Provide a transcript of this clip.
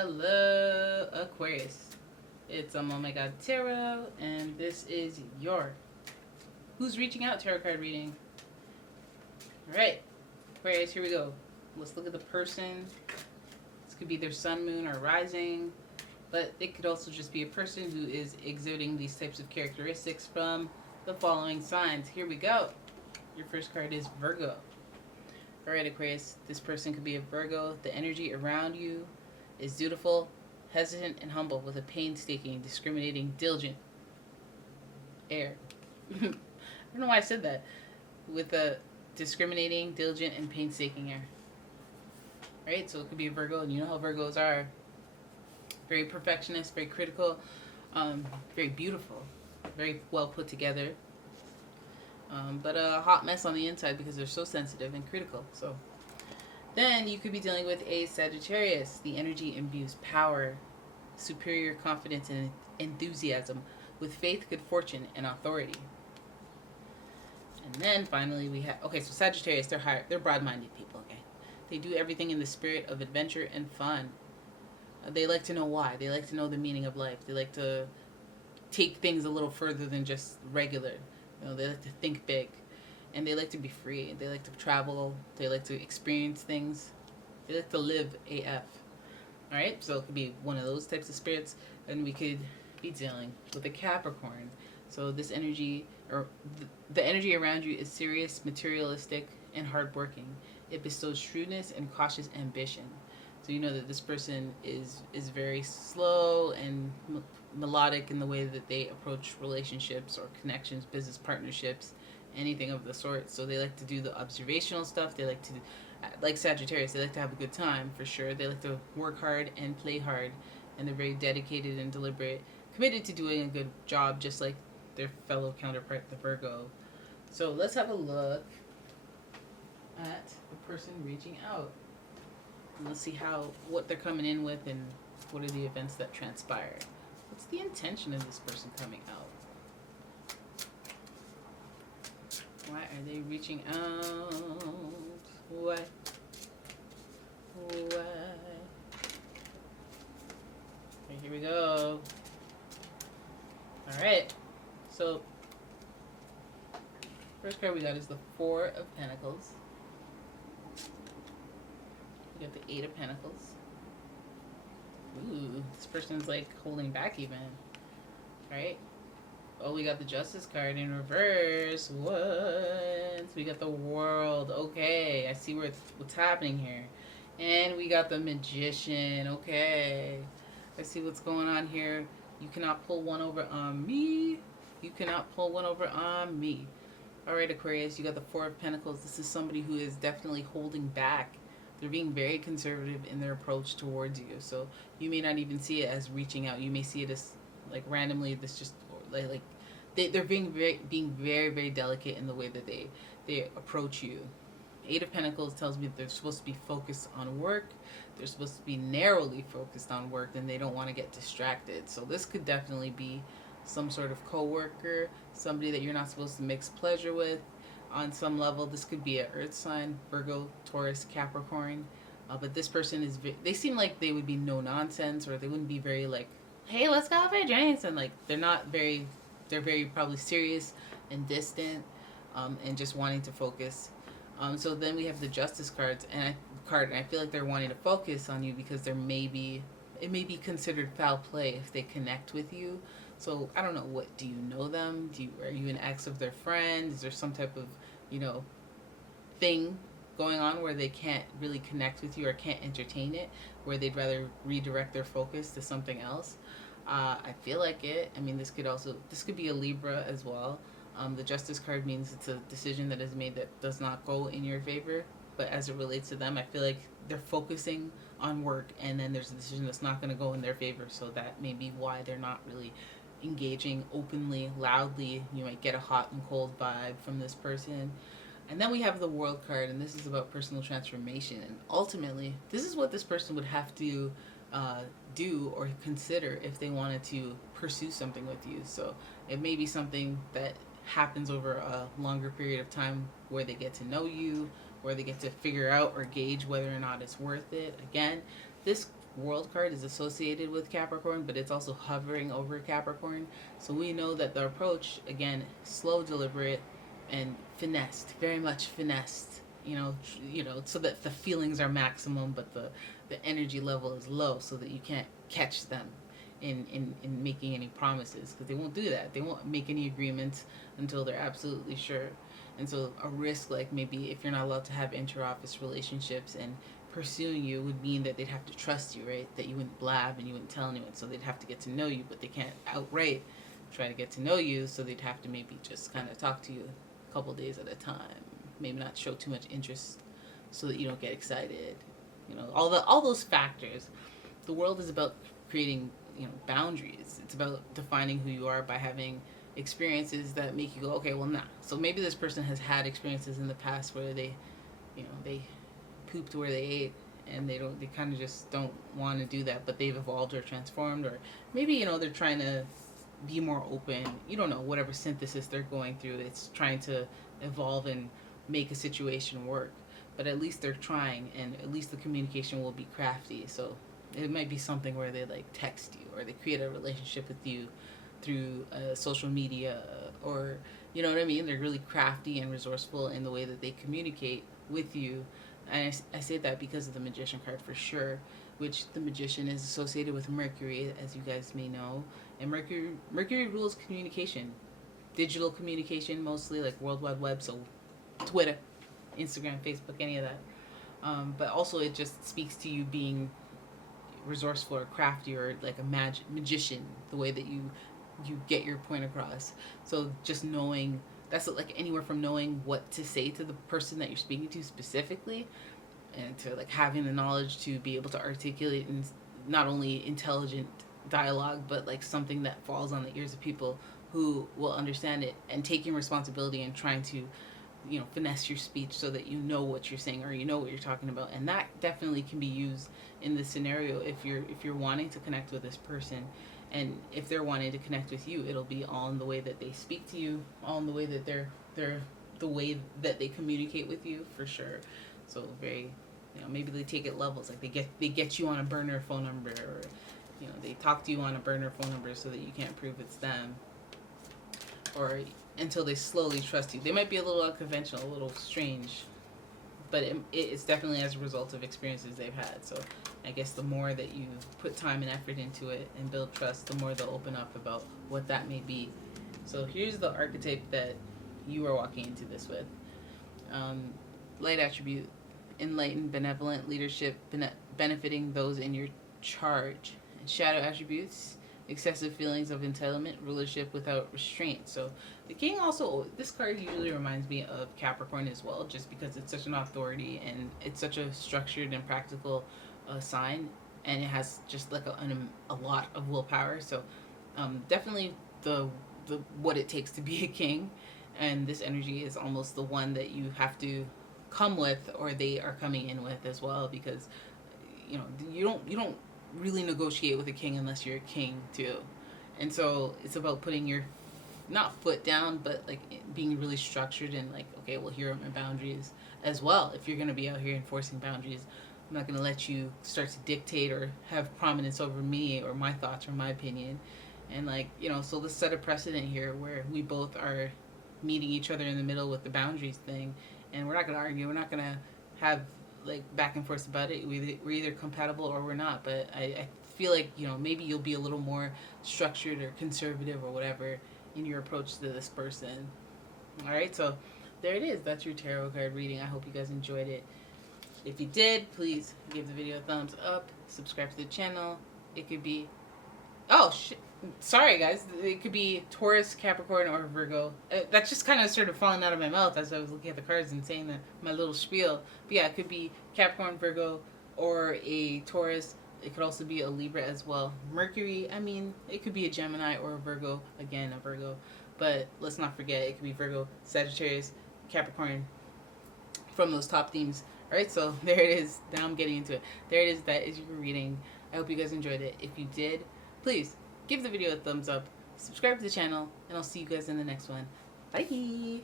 Hello, Aquarius. It's OMG Tarot, and this is your Who's Reaching Out tarot card reading. Alright, Aquarius, here we go. Let's look at the person. This could be their sun, moon, or rising, but it could also just be a person who is exuding these types of characteristics from the following signs. Here we go. Your first card is Virgo. Alright, Aquarius, this person could be a Virgo. The energy around you is dutiful, hesitant, and humble, with a painstaking, discriminating, diligent air. I don't know why I said that. With a discriminating, diligent, and painstaking air. Right? So it could be a Virgo, and you know how Virgos are. Very perfectionist, very critical, very beautiful, very well put together. But a hot mess on the inside because they're so sensitive and critical. So then you could be dealing with a Sagittarius. The energy imbues power, superior confidence, and enthusiasm, with faith, good fortune, and authority. And then finally we have, okay, so Sagittarius, they're broad-minded people, okay? They do everything in the spirit of adventure and fun. They like to know why. They like to know the meaning of life. They like to take things a little further than just regular. You know, they like to think big. And they like to be free. They like to travel. They like to experience things. They like to live AF. Alright, so it could be one of those types of spirits. And we could be dealing with a Capricorn. So this energy, or the energy around you, is serious, materialistic, and hardworking. It bestows shrewdness and cautious ambition. So you know that this person is very slow and melodic in the way that they approach relationships or connections, business partnerships, anything of the sort. So they like to do the observational stuff. They like to, like Sagittarius, they like to have a good time for sure. They like to work hard and play hard, and they're very dedicated and deliberate, committed to doing a good job, just like their fellow counterpart, the Virgo. So let's have a look at the person reaching out. And let's see what they're coming in with and what are the events that transpire. What's the intention of this person coming out? Why are they reaching out? Why? Okay, here we go. Alright. So, first card we got is the Four of Pentacles. We got the Eight of Pentacles. Ooh, this person's like holding back even. Right? Oh, we got the Justice card in reverse. What? We got the World. Okay, I see what's happening here. And we got the Magician. Okay. I see what's going on here. You cannot pull one over on me. You cannot pull one over on me. Alright, Aquarius, you got the Four of Pentacles. This is somebody who is definitely holding back. They're being very conservative in their approach towards you. So you may not even see it as reaching out. You may see it as like randomly. This just like they're being very very delicate in the way that they approach you. Eight of Pentacles tells me that they're supposed to be focused on work. They're supposed to be narrowly focused on work, and they don't want to get distracted. So this could definitely be some sort of coworker, somebody that you're not supposed to mix pleasure with. On some level, this could be an earth sign, Virgo, Taurus, Capricorn. But this person is, they seem like they would be no nonsense, or they wouldn't be very like, hey, let's go for drinks. And like, they're very probably serious and distant, and just wanting to focus. So then we have the Justice cards, and I feel like they're wanting to focus on you because it may be considered foul play if they connect with you. So I don't know, do you know them? Are you an ex of their friend? Is there some type of, thing going on where they can't really connect with you or can't entertain it, where they'd rather redirect their focus to something else? I feel like it. I mean, this could be a Libra as well. The Justice card means it's a decision that is made that does not go in your favor. But as it relates to them, I feel like they're focusing on work, and then there's a decision that's not going to go in their favor. So that may be why they're not really engaging openly, loudly. You might get a hot and cold vibe from this person. And then we have the World card, and this is about personal transformation. And ultimately, this is what this person would have to do or consider if they wanted to pursue something with you. So it may be something that happens over a longer period of time where they get to know you, where they get to figure out or gauge whether or not it's worth it. Again, this World card is associated with Capricorn, but it's also hovering over Capricorn. So we know that the approach, again, slow, deliberate, and finessed, very much finessed. So that the feelings are maximum, but the energy level is low, so that you can't catch them in making any promises, because they won't do that. They won't make any agreements until they're absolutely sure. And so a risk, like maybe if you're not allowed to have inter-office relationships, and pursuing you would mean that they'd have to trust you, right? That you wouldn't blab and you wouldn't tell anyone. So they'd have to get to know you, but they can't outright try to get to know you. So they'd have to maybe just kind of talk to you a couple days at a time. Maybe not show too much interest so that you don't get excited. All those factors. The world is about creating, boundaries. It's about defining who you are by having experiences that make you go, okay, well, nah. So maybe this person has had experiences in the past where they pooped where they ate, and they kind of just don't want to do that, but they've evolved or transformed, or maybe they're trying to be more open. You don't know, whatever synthesis they're going through, it's trying to evolve and make a situation work, but at least they're trying, and at least the communication will be crafty. So it might be something where they like text you, or they create a relationship with you through social media, or you know what I mean. They're really crafty and resourceful in the way that they communicate with you. And I say that because of the Magician card for sure, which the Magician is associated with Mercury, as you guys may know. And Mercury rules communication, digital communication mostly, like World Wide Web, so Twitter, Instagram, Facebook, any of that. But also it just speaks to you being resourceful or crafty, or like a magician, the way that you get your point across. So just knowing, that's like anywhere from knowing what to say to the person that you're speaking to specifically, and to like having the knowledge to be able to articulate in not only intelligent dialogue, but like something that falls on the ears of people who will understand it, and taking responsibility and trying to finesse your speech so that you know what you're saying, or you know what you're talking about. And that definitely can be used in this scenario if you're wanting to connect with this person. And if they're wanting to connect with you, it'll be all in the way that they speak to you, all in the way that they're the way that they communicate with you, for sure. So very, maybe they take it levels, like they get you on a burner phone number, or they talk to you on a burner phone number so that you can't prove it's them, or until they slowly trust you. They might be a little unconventional, a little strange, but it's definitely as a result of experiences they've had. So I guess the more that you put time and effort into it and build trust, the more they'll open up about what that may be. So here's the archetype that you are walking into this with. Light attribute: enlightened, benevolent, leadership, benefiting those in your charge. Shadow attributes: excessive feelings of entitlement, rulership without restraint. So the king also, this card usually reminds me of Capricorn as well, just because it's such an authority and it's such a structured and practical sign, and it has just like a lot of willpower. So definitely the what it takes to be a king, and this energy is almost the one that you have to come with, or they are coming in with as well, because you don't really negotiate with a king unless you're a king too. And so it's about putting your not foot down, but like being really structured and like, okay, well, here are my boundaries as well. If you're going to be out here enforcing boundaries, I'm not going to let you start to dictate or have prominence over me or my thoughts or my opinion. And like, so let's set a precedent here where we both are meeting each other in the middle with the boundaries thing, and we're not going to argue. We're not going to have like back and forth about it. We're either compatible or we're not. But I feel like maybe you'll be a little more structured or conservative or whatever in your approach to this person. All right, so there it is. That's your tarot card reading. I hope you guys enjoyed it. If you did, please give the video a thumbs up, subscribe to the channel. It could be, oh shit, sorry guys, it could be Taurus, Capricorn, or Virgo. That's just kind of sort of falling out of my mouth as I was looking at the cards and saying my little spiel. But yeah, it could be Capricorn, Virgo, or a Taurus. It could also be a Libra as well. Mercury, I mean, it could be a Gemini or a Virgo. Again, a Virgo. But let's not forget, it could be Virgo, Sagittarius, Capricorn, from those top themes. Alright, so there it is. Now I'm getting into it. There it is. That is your reading. I hope you guys enjoyed it. If you did, please give the video a thumbs up, subscribe to the channel, and I'll see you guys in the next one. Bye!